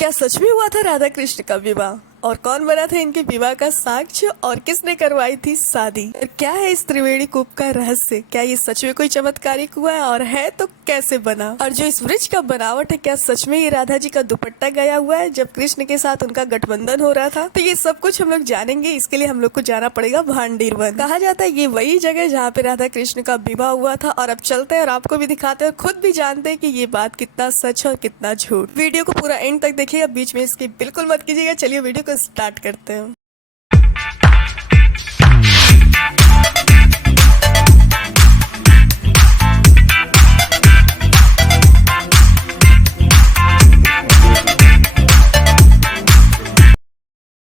क्या सच में हुआ था राधा कृष्ण का विवाह? और कौन बना था इनके विवाह का साक्ष्य और किसने करवाई थी शादी? और क्या है इस त्रिवेणी कूप का रहस्य? क्या ये सच में कोई चमत्कारिक हुआ है और है तो कैसे बना? और जो इस वृक्ष का बनावट है, क्या सच में ये राधा जी का दुपट्टा गया हुआ है जब कृष्ण के साथ उनका गठबंधन हो रहा था? तो ये सब कुछ हम लोग जानेंगे। इसके लिए हम लोग को जाना पड़ेगा भांडीर वन। कहा जाता है ये वही जगह जहाँ पे राधा कृष्ण का विवाह हुआ था। और अब चलते हैं और आपको भी दिखाते हैं और खुद भी जानते हैं कि ये बात कितना सच और कितना झूठ। वीडियो को पूरा एंड तक देखिएगा, बीच में इसकी बिल्कुल मत कीजिएगा। चलिए वीडियो को स्टार्ट करते हैं।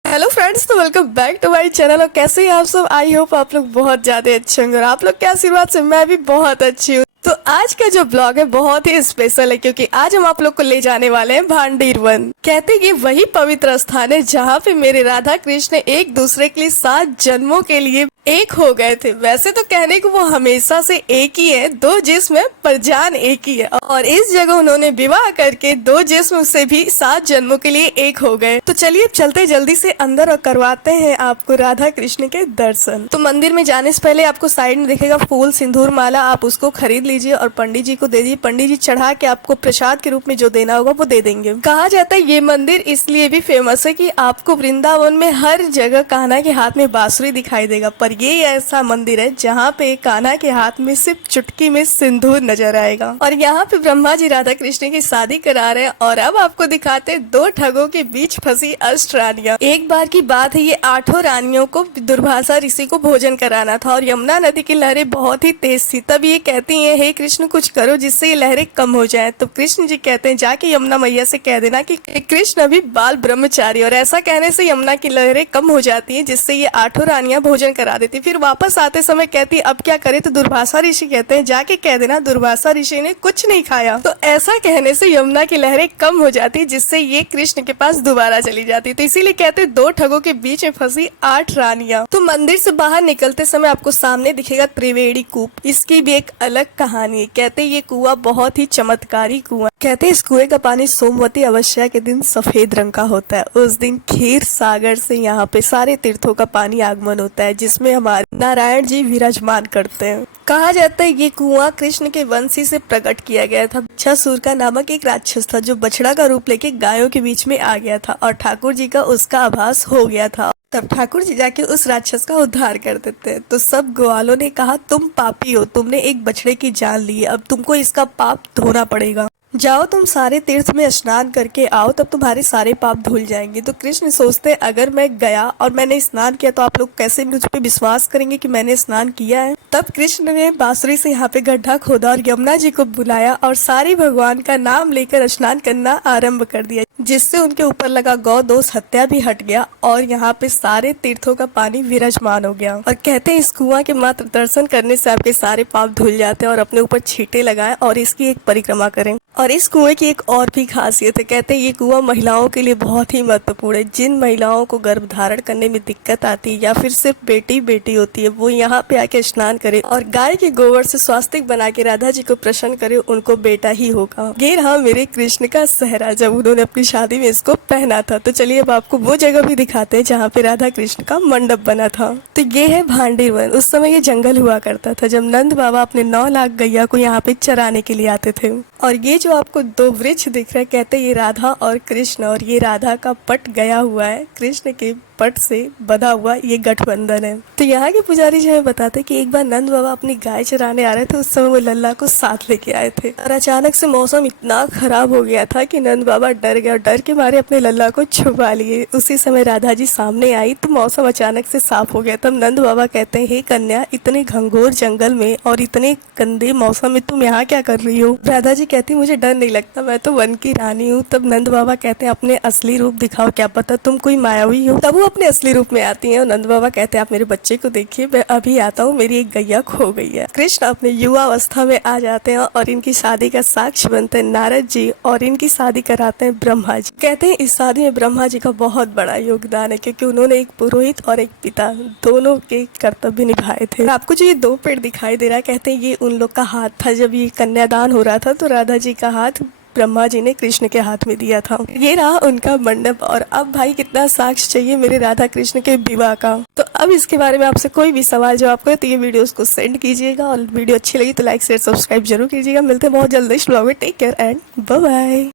हेलो फ्रेंड्स, तो welcome back to my channel. और कैसे हैं आप सब? आई होप आप लोग बहुत ज्यादा अच्छे होंगे और आप लोग के आशीर्वाद से मैं भी बहुत अच्छी हूँ। तो आज का जो ब्लॉग है बहुत ही स्पेशल है, क्योंकि आज हम आप लोग को ले जाने वाले हैं भांडीर वन। कहते हैं ये वही पवित्र स्थान है जहाँ पे मेरे राधा कृष्ण एक दूसरे के लिए 7 जन्मों के लिए एक हो गए थे। वैसे तो कहने को वो हमेशा से एक ही है, 2 जिस्म है पर जान एक ही है। और इस जगह उन्होंने विवाह करके 2 जिस्म से भी 7 जन्मों के लिए एक हो गए। तो चलिए चलते जल्दी से अंदर और करवाते हैं आपको राधा कृष्ण के दर्शन। तो मंदिर में जाने से पहले आपको साइड में दिखेगा फूल सिंदूर माला, आप उसको खरीद लीजिए और पंडित जी को दे दीजिए। पंडित जी चढ़ा के आपको प्रसाद के रूप में जो देना होगा वो दे देंगे। कहा जाता है ये मंदिर इसलिए भी फेमस है कि आपको वृंदावन में हर जगह कान्हा के हाथ में बांसुरी दिखाई देगा, पर ये ऐसा मंदिर है जहाँ पे कान्हा के हाथ में सिर्फ चुटकी में सिंदूर नजर आएगा। और यहाँ पे ब्रह्मा जी राधा कृष्ण की शादी करा रहे हैं। और अब आपको दिखाते 2 ठगों के बीच फंसी अष्ट रानियां। एक बार की बात है, ये 8 रानियों को दुर्वासा ऋषि को भोजन कराना था और यमुना नदी की लहरें बहुत ही तेज थी। तब ये कहती है हे कृष्ण कुछ करो जिससे ये लहरें कम हो जाए। तो कृष्ण जी कहते हैं जाके यमुना मैया से कह देना कि कृष्ण अभी बाल ब्रह्मचारी। और ऐसा कहने से यमुना की लहरें कम हो जाती है, जिससे ये 8 रानियां भोजन करा देती। फिर वापस आते समय कहती अब क्या करे? तो दुर्वासा ऋषि कहते हैं जाके कह देना दुर्वासा ऋषि ने कुछ नहीं खाया। तो ऐसा कहने से यमुना की लहरें कम हो जाती, जिससे ये कृष्ण के पास दोबारा चली जाती। तो इसीलिए कहते 2 ठगों के बीच में फंसी 8 रानियां। तो मंदिर से बाहर निकलते समय आपको सामने दिखेगा त्रिवेणी कूप। इसकी भी एक अलग कहानी है। कहते ये कुआं बहुत ही चमत्कारी कुआं। कहते इस कुएं का पानी सोमवती अमावस्या के दिन सफेद रंग का होता है। उस दिन क्षीर सागर से यहाँ पे सारे तीर्थों का पानी आगमन होता है, जिसमें हमारे नारायण जी विराजमान करते हैं। कहा जाता है ये कुआं कृष्ण के वंशी से प्रकट किया गया था। छसूर का नामक एक राक्षस था जो बछड़ा का रूप लेके गायों के बीच में आ गया था और ठाकुर जी का उसका आभास हो गया था। तब ठाकुर जी जाके उस राक्षस का उद्धार कर देते हैं। तो सब ग्वालों ने कहा तुम पापी हो, तुमने एक बछड़े की जान ली है, अब तुमको इसका पाप धोना पड़ेगा। जाओ तुम सारे तीर्थ में स्नान करके आओ, तब तुम्हारे सारे पाप धुल जाएंगे। तो कृष्ण सोचते अगर मैं गया और मैंने स्नान किया तो आप लोग कैसे मुझ पे विश्वास करेंगे कि मैंने स्नान किया है? तब कृष्ण ने बांसुरी से यहाँ पे गड्ढा खोदा और यमुना जी को बुलाया और सारे भगवान का नाम लेकर स्नान करना आरंभ कर दिया, जिससे उनके ऊपर लगा गौ दोष हत्या भी हट गया और यहाँ पे सारे तीर्थों का पानी विराजमान हो गया। और कहते हैं इस कुआं के मात्र दर्शन करने से आपके सारे पाप धुल जाते हैं। और अपने ऊपर छींटे लगाएं और इसकी एक परिक्रमा करें। और इस कुएं की एक और भी खासियत है। कहते हैं ये कुआं महिलाओं के लिए बहुत ही महत्वपूर्ण है। जिन महिलाओं को गर्भ धारण करने में दिक्कत आती है या फिर सिर्फ बेटी होती है, वो यहाँ पे आके स्नान करे और गाय के गोबर से स्वास्तिक बना के राधा जी को प्रसन्न करे, उनको बेटा ही होगा। ये रहा मेरे कृष्ण का सेहरा जब उन्होंने अपनी शादी में इसको पहना था। तो चलिए अब आपको वो जगह भी दिखाते हैं जहाँ पे राधा कृष्ण का मंडप बना था। तो ये है भांडीर वन। उस समय ये जंगल हुआ करता था जब नंद बाबा अपने 9 लाख गैया को यहाँ पे चराने के लिए आते थे। और ये जो आपको 2 वृक्ष दिख रहे हैं, कहते हैं ये राधा और कृष्ण, और ये राधा का पट गया हुआ है, कृष्ण के पट से बधा हुआ ये गठबंधन है। तो यहाँ के पुजारी जी हमें बताते कि एक बार नंद बाबा अपनी गाय चराने आ रहे थे। उस समय वो लल्ला को साथ लेके आए थे और अचानक से मौसम इतना खराब हो गया था कि नंद बाबा डर गया और डर के मारे अपने लल्ला को छुपा लिए। उसी समय राधा जी सामने आई तो मौसम अचानक से साफ हो गया। तब नंद बाबा कहते हैं हे कन्या, इतने घंघोर जंगल में और इतने गंदे मौसम में तुम यहाँ क्या कर रही हो? राधा जी कहती मुझे डर नहीं लगता, मैं तो वन की रानी हूँ। तब नंद बाबा कहते हैं अपने असली रूप दिखाओ, क्या पता तुम कोई मायावी हो। तब वो अपने असली रूप में आती हैं और नंद बाबा कहते हैं आप मेरे बच्चे को देखिए, मैं अभी आता हूँ, मेरी एक गैया खो गई है। कृष्ण अपने युवा अवस्था में आ जाते हैं और इनकी शादी का साक्ष्य बनते हैं नारद जी और इनकी शादी कराते हैं ब्रह्मा जी। कहते हैं इस शादी में ब्रह्मा जी का बहुत बड़ा योगदान है, क्योंकि उन्होंने एक पुरोहित और एक पिता दोनों के कर्तव्य निभाए थे। आपको जो ये 2 पेड़ दिखाई दे रहा है, कहते हैं ये उन लोग का हाथ था जब ये कन्यादान हो रहा था। तो राधा जी का हाथ ब्रह्मा जी ने कृष्ण के हाथ में दिया था। ये रहा उनका मंडप। और अब भाई कितना साक्ष्य चाहिए मेरे राधा कृष्ण के विवाह का। तो अब इसके बारे में आपसे कोई भी सवाल जवाब करे तो ये वीडियो उसको सेंड कीजिएगा, और वीडियो अच्छी लगी तो लाइक शेयर सब्सक्राइब जरूर कीजिएगा। मिलते हैं बहुत जल्द इस ब्लॉग में। Take care and bye bye.